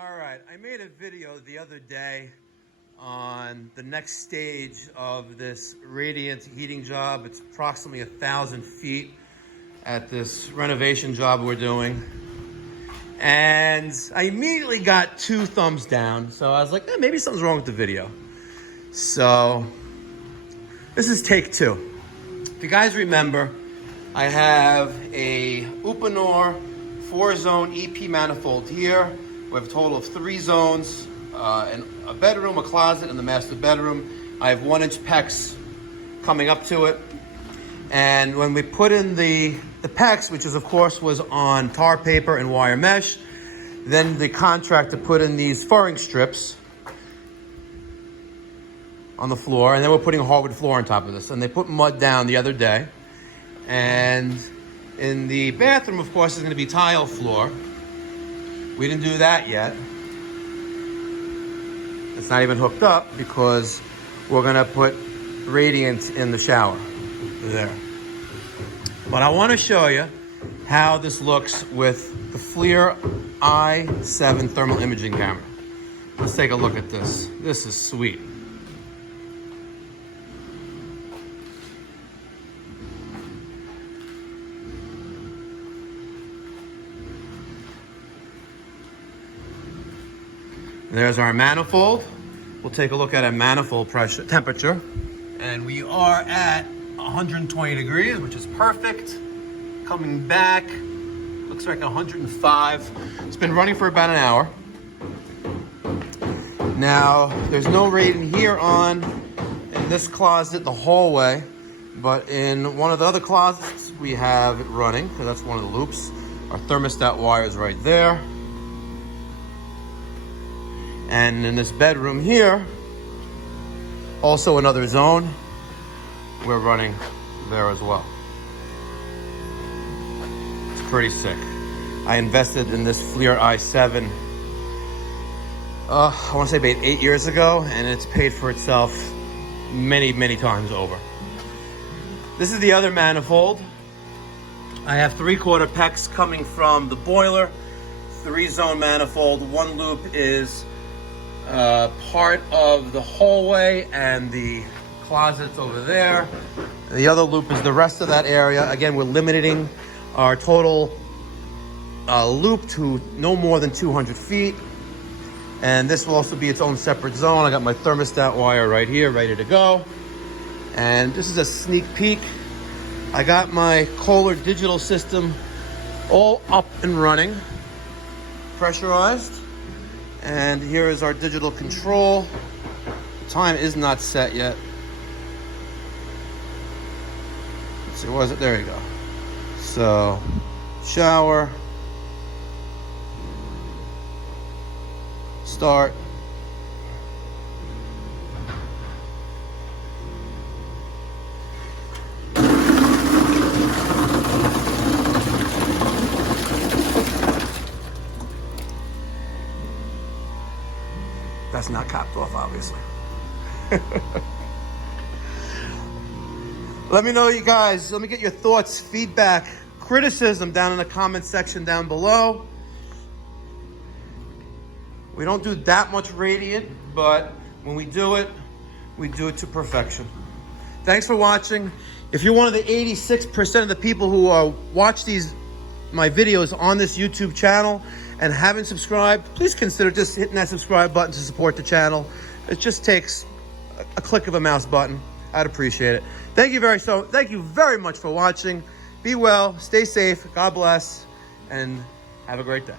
All right, I made a video the other day on the next stage of this radiant heating job. It's approximately 1,000 feet at this renovation job we're doing. And I immediately got 2 thumbs down. So I was like, maybe something's wrong with the video. So this is take 2. If you guys remember, I have a Uponor 4-zone EP manifold here. We have a total of 3 zones, and a bedroom, a closet, and the master bedroom. I have 1-inch PEX coming up to it. And when we put in the PEX, which is of course was on tar paper and wire mesh, then the contractor put in these furring strips on the floor, and then we're putting a hardwood floor on top of this. And they put mud down the other day. And in the bathroom, of course, is going to be tile floor. We didn't do that yet. It's not even hooked up because we're gonna put radiant in the shower there. But I wanna show you how this looks with the FLIR i7 thermal imaging camera. Let's take a look at this. This is sweet. There's our manifold. We'll take a look at a manifold pressure temperature. And we are at 120 degrees, which is perfect. Coming back, looks like 105. It's been running for about an hour. Now, there's no radiant here in this closet, the hallway, but in one of the other closets, we have it running, because that's one of the loops. Our thermostat wire is right there. And in this bedroom here, also another zone, we're running there as well. It's pretty sick. I invested in this FLIR i7, I want to say about 8 years ago, and it's paid for itself many, many times over. This is the other manifold. I have 3/4 PEX coming from the boiler, 3-zone manifold. One loop is part of the hallway and the closets over there. The other loop is the rest of that area. Again, we're limiting our total loop to no more than 200 feet. And this will also be its own separate zone. I got my thermostat wire right here, ready to go. And this is a sneak peek. I got my Kohler digital system all up and running, pressurized. And here is our digital control. Time is not set yet. Let's see, was it? There you go. So, shower. Start. That's not capped off, obviously. Let me know, you guys. Let me get your thoughts, feedback, criticism down in the comment section down below. We don't do that much radiant, but when we do it to perfection. Thanks for watching. If you're one of the 86% of the people who watch my videos on this YouTube channel and haven't subscribed, please consider just hitting that subscribe button to support the channel. It just takes a click of a mouse button. I'd appreciate it. Thank you very much for watching. Be well, stay safe, God bless, and have a great day.